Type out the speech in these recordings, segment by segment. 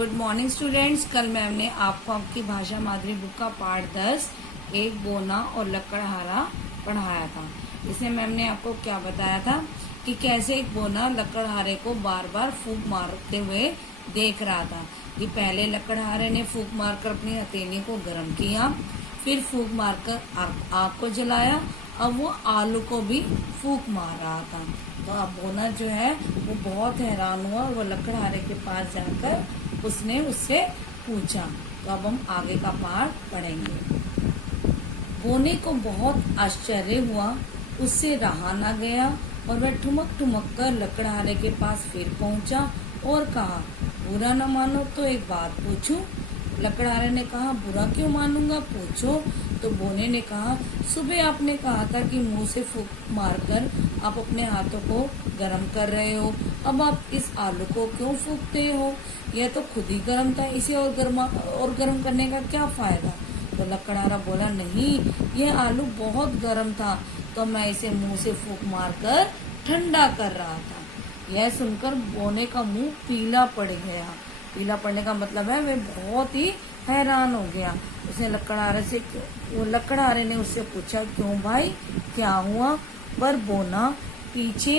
Good morning students. कल ma'am ने आपको आपकी भाषा माधुरी बुक का पार्ट 10 एक बोना और लकड़हारा पढ़ाया था। इसमें मैम ने आपको क्या बताया था कि कैसे एक बोना लकड़हारे को बार बार फूंक मारते हुए देख रहा था। कि पहले लकड़हारे ने फूंक मारकर अपनी हथेली को गर्म किया, फिर फूंक मारकर आग को जलाया, अब वो आलू को भी फूंक मार रहा था। तो अब बोना जो है वो बहुत हैरान हुआ। वो लकड़हारे के पास जाकर उसने उससे पूछा। तो अब हम आगे का पार्ट पढ़ेंगे। बोने को बहुत आश्चर्य हुआ, उससे रहा न गया और वह ठुमक ठुमक कर लकड़हारे के पास फिर पहुंचा और कहा, बुरा न मानो तो एक बात पूछूं। लकड़हारे ने कहा, बुरा क्यों मानूंगा, पूछो। तो बोने ने कहा, सुबह आपने कहा था कि मुंह से फूंक मारकर आप अपने हाथों को गर्म कर रहे हो, अब आप इस आलू को क्यों फूंकते हो? यह तो खुद ही गर्म था, इसे और गर्म करने का क्या फायदा? तो लकड़हारा बोला, नहीं, यह आलू बहुत गर्म था तो मैं इसे मुंह से फूंक मारकर ठंडा कर रहा था। यह सुनकर बोने का मुंह पीला पड़ गया। पीला पड़ने का मतलब है वह बहुत ही हैरान हो गया। उसने लकड़हारे ने उससे पूछा, क्यों भाई, क्या हुआ? पर बोना पीछे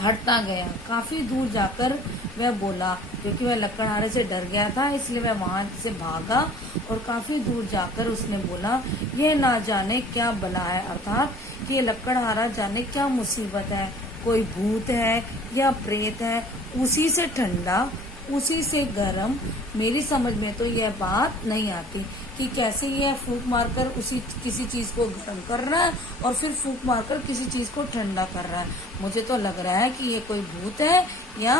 हटता गया। काफी दूर जाकर वह बोला, क्योंकि वह लकड़हारे से डर गया था इसलिए वह वहां से भागा और काफी दूर जाकर उसने बोला, यह ना जाने क्या बला है, अर्थात ये लकड़हारा जाने क्या मुसीबत है, कोई भूत है या प्रेत है, उसी से ठंडा उसी से गर्म। मेरी समझ में तो यह बात नहीं आती कि कैसे यह फूंक मारकर उसी किसी चीज को गर्म कर रहा है और फिर फूंक मारकर किसी चीज को ठंडा कर रहा है। मुझे तो लग रहा है कि ये कोई भूत है या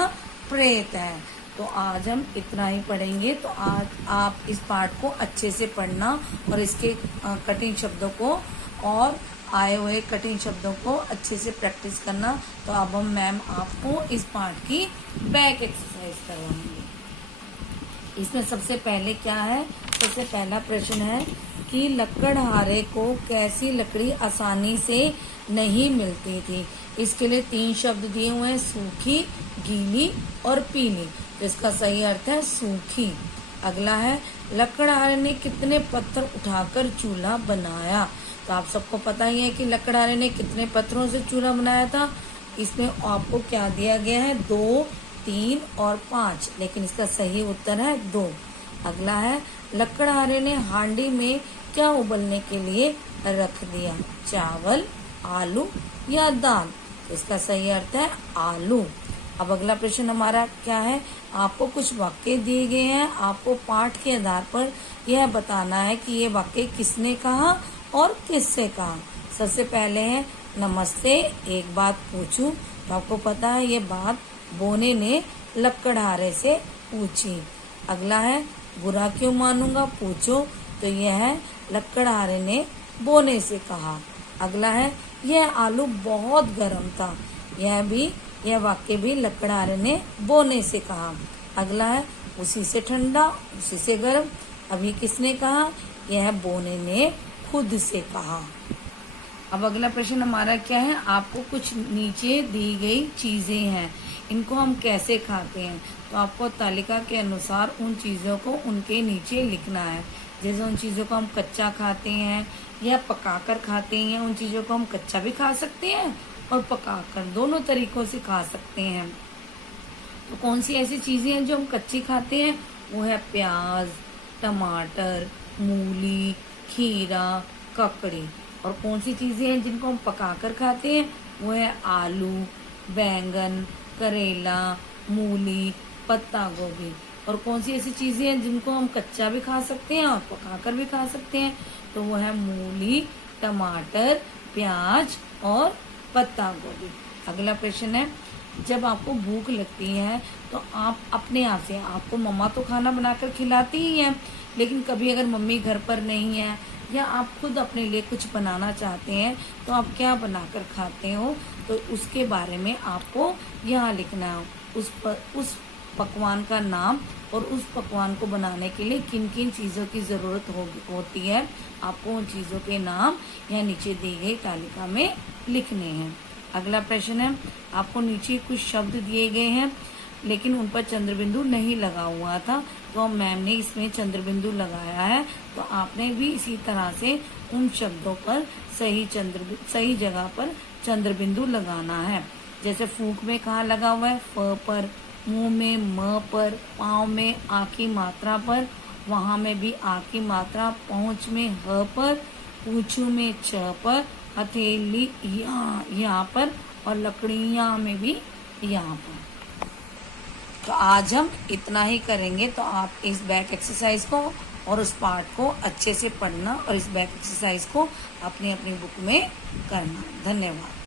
प्रेत है। तो आज हम इतना ही पढ़ेंगे। तो आज आप इस पाठ को अच्छे से पढ़ना और इसके कठिन शब्दों को और आए हुए कठिन शब्दों को अच्छे से प्रैक्टिस करना। तो अब हम मैम आपको इस पाठ की बैक एक्सरसाइज करवाएंगे। इसमें सबसे पहले क्या है, सबसे पहला प्रश्न है कि लकड़हारे को कैसी लकड़ी आसानी से नहीं मिलती थी। इसके लिए 3 शब्द दिए हुए हैं, सूखी, गीली और पीली। तो इसका सही अर्थ है सूखी। अगला है, लकड़हारे ने कितने पत्थर उठाकर चूल्हा बनाया। तो आप सबको पता ही है कि लकड़हारे ने कितने पत्थरों से चूल्हा बनाया था। इसमें आपको क्या दिया गया है, 2, 3 और 5, लेकिन इसका सही उत्तर है 2। अगला है, लकड़हारे ने हांडी में क्या उबलने के लिए रख दिया, चावल, आलू या दाल। तो इसका सही अर्थ है आलू। अब अगला प्रश्न हमारा क्या है, आपको कुछ वाक्य दिए गए हैं, आपको पाठ के आधार पर यह बताना है कि ये वाक्य किसने कहा और किससे कहा। सबसे पहले है, नमस्ते, एक बात पूछूं। तो आपको पता है ये बात बोने ने लकड़हारे से पूछी। अगला है, बुरा क्यों मानूंगा, पूछो। तो यह है लकड़हारे ने बोने से कहा। अगला है, यह आलू बहुत गर्म था। यह वाक्य भी लकड़हारे ने बोने से कहा। अगला है, उसी से ठंडा उसी से गर्म। अभी किसने कहा, यह बोने ने खुद से कहा। अब अगला प्रश्न हमारा क्या है, आपको कुछ नीचे दी गई चीजें हैं, इनको हम कैसे खाते हैं। तो आपको तालिका के अनुसार उन चीजों को उनके नीचे लिखना है। जैसे उन चीजों को हम कच्चा खाते हैं या पकाकर खाते हैं। उन चीजों को हम कच्चा भी खा सकते हैं और पकाकर, दोनों तरीकों से खा सकते हैं। तो कौन सी ऐसी चीजें हैं जो हम कच्ची खाते हैं, वो है प्याज, टमाटर, मूली, खीरा, ककड़ी। और कौन सी चीजें हैं जिनको हम पकाकर खाते हैं, वो है आलू, बैंगन, करेला, मूली, पत्ता गोभी। और कौन सी ऐसी चीजें हैं जिनको हम कच्चा भी खा सकते हैं और पकाकर भी खा सकते हैं, तो वो है मूली, टमाटर, प्याज और पत्ता गोभी। अगला प्रश्न है, जब आपको भूख लगती है तो आप अपने आप से, आपको मम्मा तो खाना बनाकर खिलाती ही है, लेकिन कभी अगर मम्मी घर पर नहीं है या आप खुद अपने लिए कुछ बनाना चाहते हैं तो आप क्या बनाकर खाते हो। तो उसके बारे में आपको यहाँ लिखना है, उस पकवान का नाम और उस पकवान को बनाने के लिए किन किन चीज़ों की ज़रूरत होती है। आपको उन चीज़ों के नाम यहाँ नीचे दी गई तालिका में लिखने हैं। अगला प्रश्न है, आपको नीचे कुछ शब्द दिए गए हैं, लेकिन उन पर चंद्र बिंदु नहीं लगा हुआ था, तो मैम ने इसमें चंद्र बिंदु लगाया है। तो आपने भी इसी तरह से उन शब्दों पर सही जगह पर चंद्र बिंदु लगाना है। जैसे फूंक में कहाँ लगा हुआ है, फ पर, मुंह में म पर, पाँव में आ की मात्रा पर, वहां में भी आ की मात्रा, पहुंच में ह पर, पूछू में च पर, हथेली यहाँ पर, और लकड़ियां में भी यहाँ पर। तो आज हम इतना ही करेंगे। तो आप इस बैक एक्सरसाइज को और उस पार्ट को अच्छे से पढ़ना और इस बैक एक्सरसाइज को अपनी अपनी बुक में करना। धन्यवाद।